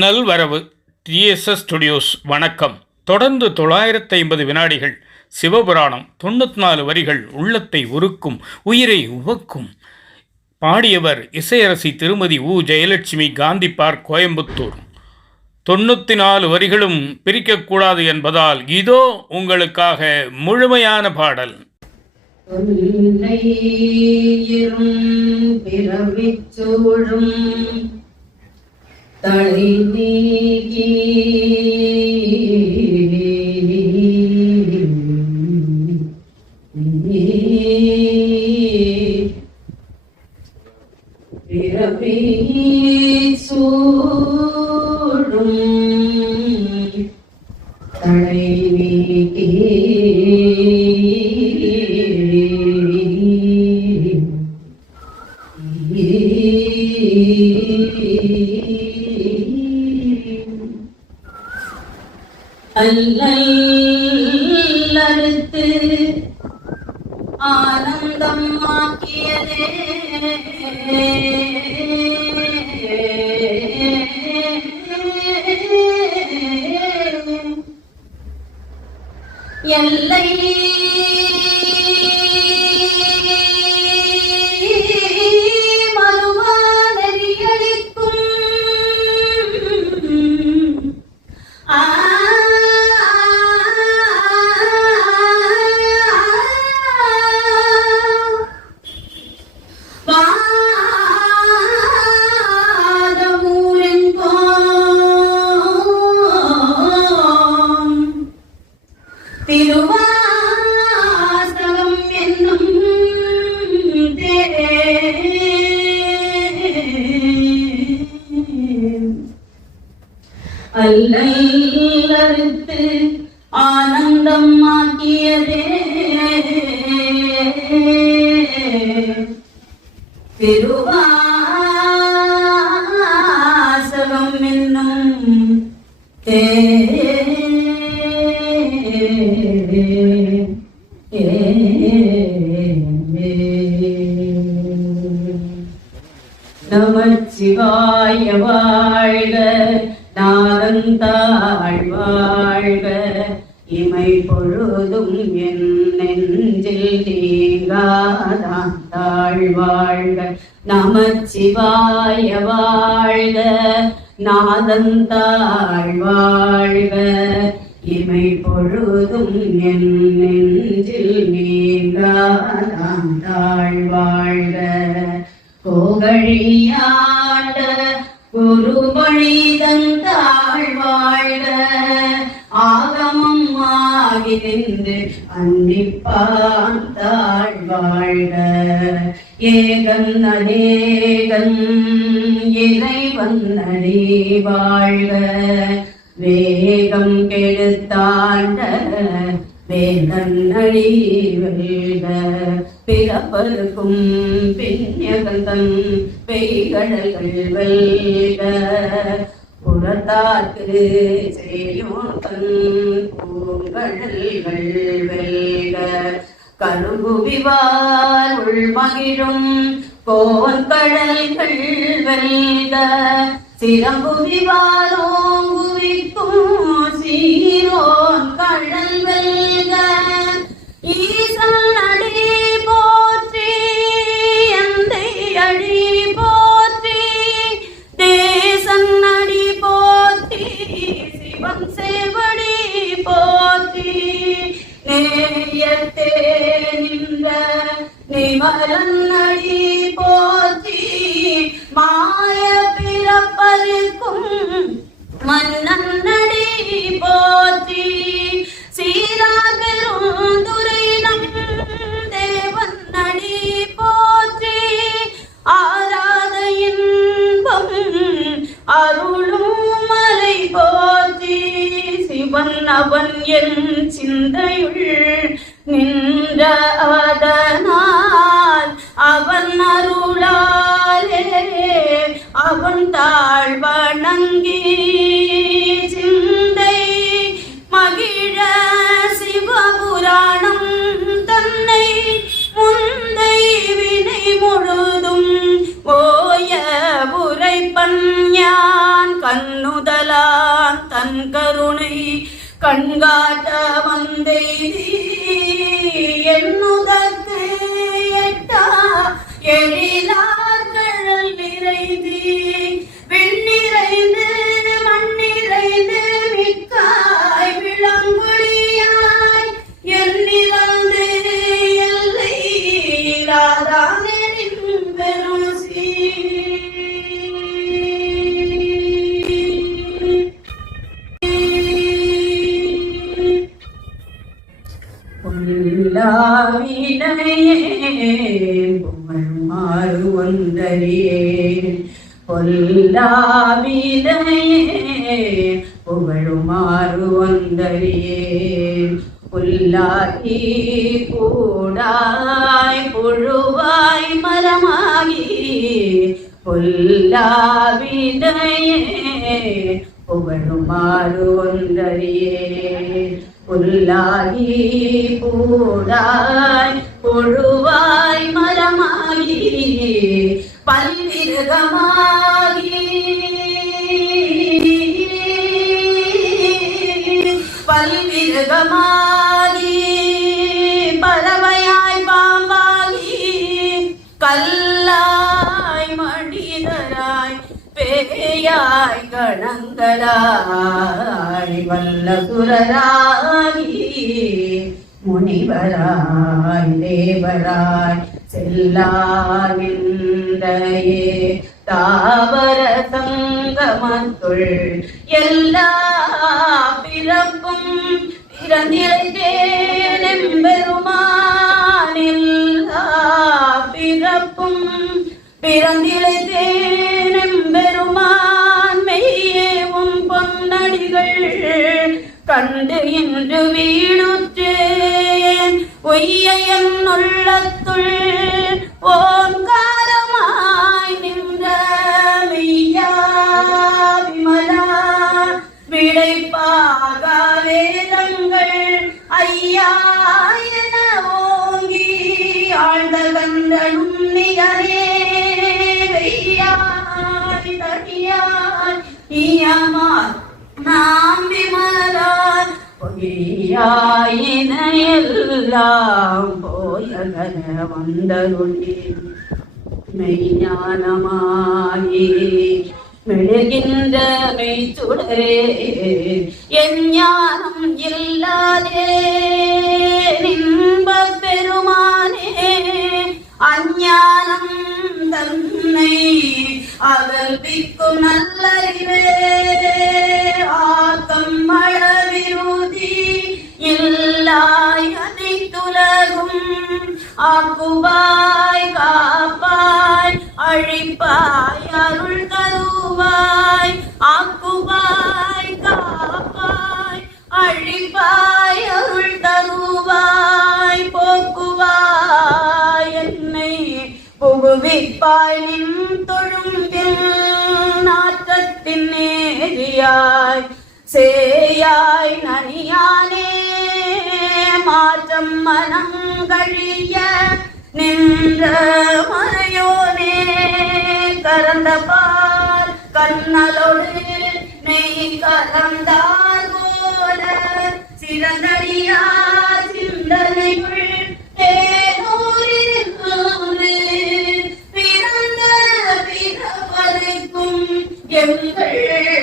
நல்வரவு TDS studios வணக்கம். தொடர்ந்து தொள்ளாயிரத்து ஐம்பது வினாடிகள் சிவபுராணம் தொண்ணூற்றி நாலு வரிகள் உள்ளத்தை உருக்கும் உயிரை உவக்கும். பாடியவர் இசையரசி திருமதி உ. ஜெயலட்சுமி காந்தி பார்க் கோயம்புத்தூர். தொண்ணூற்றி நாலு வரிகளும் பிரிக்கக்கூடாது என்பதால் இதோ உங்களுக்காக முழுமையான பாடல். பிறவிச்சோழும் तड़िनी की அல்லறுத்து ஆனந்தம் அல்லறுத்து ஆனந்தம் ஆக்கியதே. பெருவா நாதந்தாள் வாழ்க. இமை பொழுதும் என் நெஞ்சில் நீங்காதான் தாழ் வாழ்க நமச்சிவாய வாழ்க. நாதந்தாழ் வாழ்க இமை பொழுதும் என் நெஞ்சில் நீங்காதான் தாழ் வாழ்க கோகழியாண்ட குருமொழி தந்த வாழ ஆகமம் ஆகி நின்று அன்னிப்பான் தாழ் வாழ்க ஏகன் அநேகன் இறைவன் அடி வாழ்க வேகம் கெடுத்தாண்ட வேதன் அடி வெல்க பிறப்பருக்கும் பின்யகந்தம் பெய்கடல்கள் வெல்க. புறத்தாக்கு செய்யும் பூங்கடல்கள் வெல்க. கருகுவிவார் உள்மகிழும். கோன் கடல்கள் வெல்க. சிறங்குவிவாரோங்குவிக்கும் சீரோன் கடல் வெல்க நேயத்தே நின்ற நிமலன் அடி போற்றி மாய பிறப்பருக்கும் அவன் என் வந்தே எண்ணுதற்கு எட்டா எழிலார்கள் புகழ்மாறு ஒன்றறியேன். பொல்லாவினையே புகழுமாறு ஒன்றறியேன். புல்லாகி கூடாய் புழுவாய் மரமாகி பொல்லாவினையே புகழுமாறு ஒன்றறியேன். புல்லாகி பூடாய் பொழுவாய் மரமாகி பல்விருகமாகி பல்விருகமாகி கணங்களாய் கணங்களாய் வல்லசுரராகி முனிவராய் தேவராய் செல்லாவிந்தையே தாவர சங்கமத்துள் எல்லா பிறப்பும் பிறந்திழைத்தேன் பெருமானில் பிறப்பும் பிறந்திழைத்தேன் കൈകൾ കണ്ട് ഇன்று எல்லாம் போயகன வந்தருளி. மெய்ஞானமாகி மெழுகின்ற மெய்ச்சுடரே என் ஞானம் இல்லாதே இன்பப் பெருமானே அஞ்ஞானம் தன்னை அகல்பிக்கும் நல்லறிவே. ஆக்கம் மழவிருதி இல்லாய் அனைத்துலகும் ஆக்குவாய் காப்பாய் அழிப்பாய் அருள் தருவாய். ஆக்குவாய் காப்பாய் அழிப்பாய் அருள் தருவாய். போக்குவாய் என்னை புகுவிப்பாய் நின் தொழும்பில் நாற்றத்தின் நேரியாய் சேயாய் நனியானே மாற்றம் மனங்கழிய நின்ற மறையோனே கரந்த பால் கண்ணலோடு நெய் கலந்தார் போல சிறந்தடியா சிந்தனைக்குள் பிறந்த பிறப்பதற்கும் எங்கள்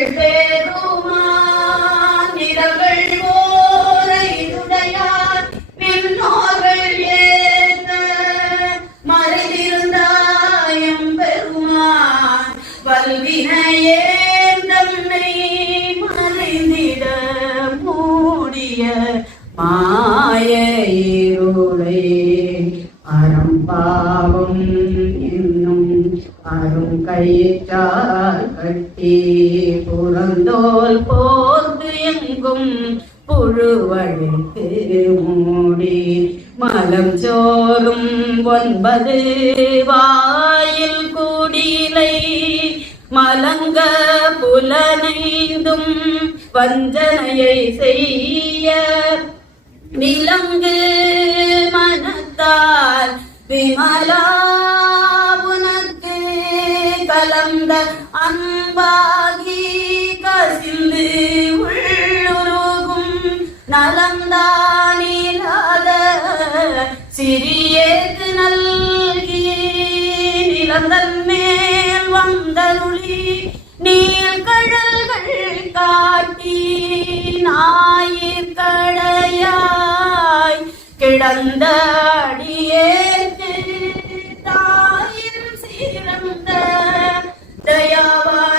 ஒன்பது வாயில் கூடிலை மலங்க புலனைந்தும் வஞ்சனையை செய்ய நிலங்கு மனத்தால் விமலா உனக்கு கலந்த அன்பாகி கசிந்து நலந்தானிலாத சிறியேக்கு நல்கி நிலந்தன் மேல் வந்தருளி நீர் கடல்கள் காட்டி ஞாயிற்கடையாய் கிடந்த அடியேற்கு தாயின் சிறந்த தயாவாய்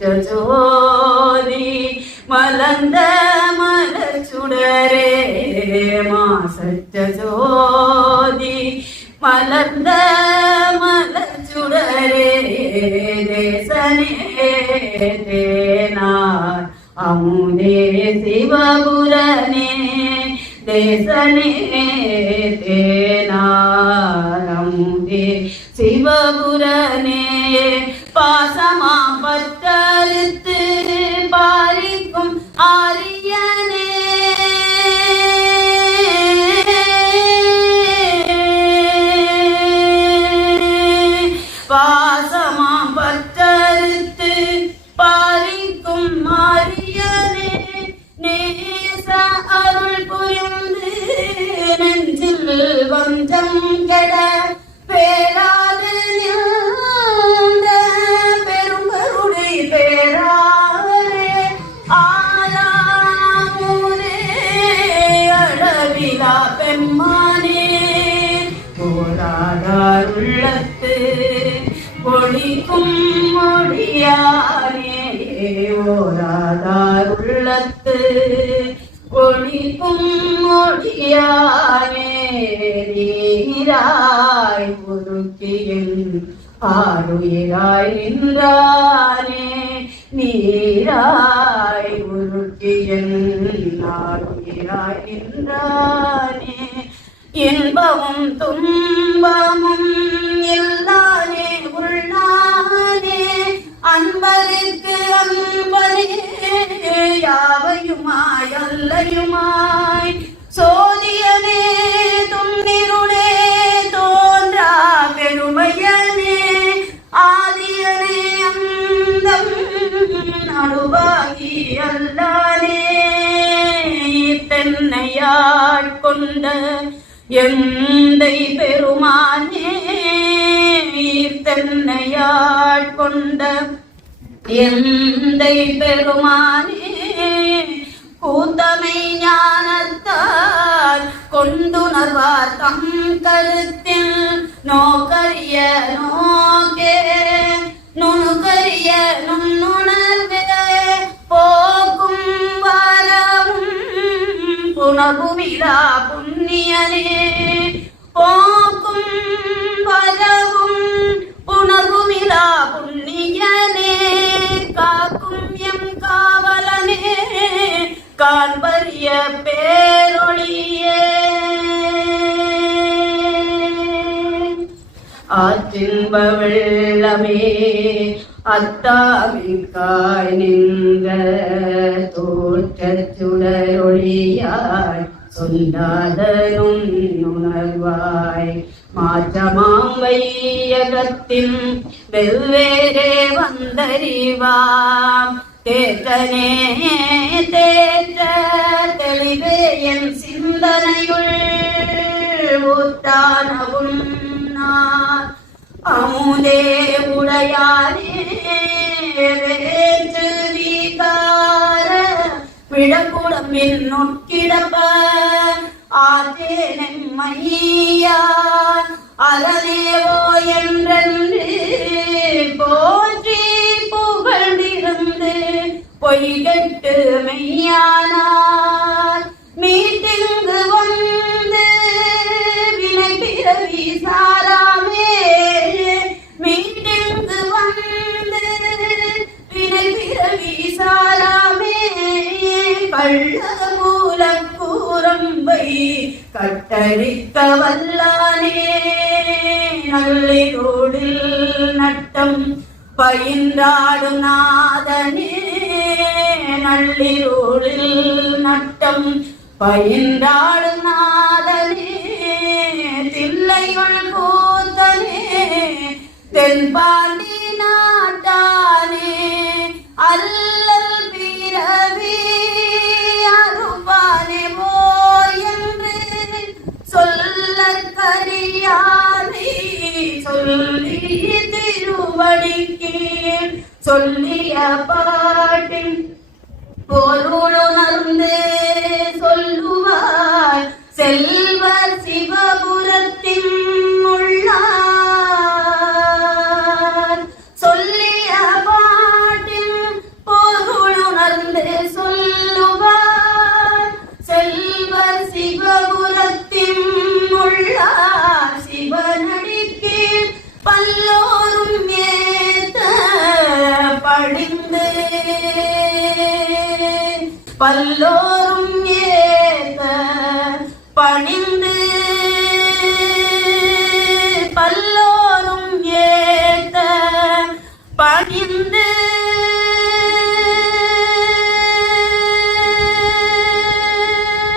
ജോലി മലന്ത മലർ ചുടരേ മാസറ്റ ജോലി മലന്ത മലർ ചുടരേ ദേശനേനാർ അമുനേ ശിവപുരനേ ദേശനേ തേനാർ. അമുനേ ശിവപുരനേ പാസമാ மொழியானே ஓராதார் உள்ளத்து ஒளிக்கும் மொழியானே நீராய் உருக்கியும் ஆறுயிராய் நின்றானே நீராய் உருக்கியும் ஆறுயிராய் நின்றானே. இன்பமும் துன்பமும் இல்லை அன்பருக்கு அன்பரே யாவையுமாய் அல்லையுமாய். சோதியனே துன்னிருளே தோன்றா பெருமையனே ஆதியனே அந்தம் நடுவாகி அல்லானே. தென்னையாள் கொண்ட எந்தை பெருமானே தென்னையாட்கொண்ட எந்தை பெருமானே கூத்தமை ஞானத்தால் கொண்டுணர்வார் தம் கருத்தில். நோக்கரிய நோக்கே நுணுக்கரிய நுண்ணுணர்வே போக்கும் வாரமும் புனர்புமிழா புண்ணியனே. காண்பரிய பேரொழியே. ஆற்றின்ப வெள்ளமே அத்தாவிற்காய் நின்ற தோற்றத்துடரொழியாய் சொல்லாதரும் உணர்வாய். மாற்றமாம் வையகத்தின் வெவ்வேறே வந்தறிவாம். தேற்றனே தேற்ற தெளிவே என் சிந்தனையுள் ஊட்டானவும் நான். அமுதே உடையாரே வேற்று வீகார விழக்கூடம் நுட்கிடப்ப ஆற்றே நெம்மையா அலனேவோ என்றென்று போற்றி புகழ்ந்திருந்து பொய்கட்டு மெய்யானார். மீட்டிங்கு வந்து வினை பிறவி சாராமே. மீட்டிங்கு வந்து வினை பிறவி சாராமே. கள்ள மூல கூரம்பை கட்டழிக்க வல்லானே. நல்லிரோடில் நட்டம் பயின்றாடும் நாதனே நள்ளிரோடில் நட்டம் பயின்றாடும் நாதனே தில்லையுள் கூத்தனே தென்பாண்டி நாட்டானே அல்லல் பிறவி அருபானே போயன்று சொல்ல கரியானே சொல்லி திருவடிக்கே சொல்லிய பாட்டின் பொருளுணர்ந்து சொல்லுவார் செல்வர் சிவபுரத்தின் உள்ளார். சொல்லிய பாட்டின் பொருளுணர்ந்து சொல்லுவார் செல்வர் சிவபுரத்தின் But Lord,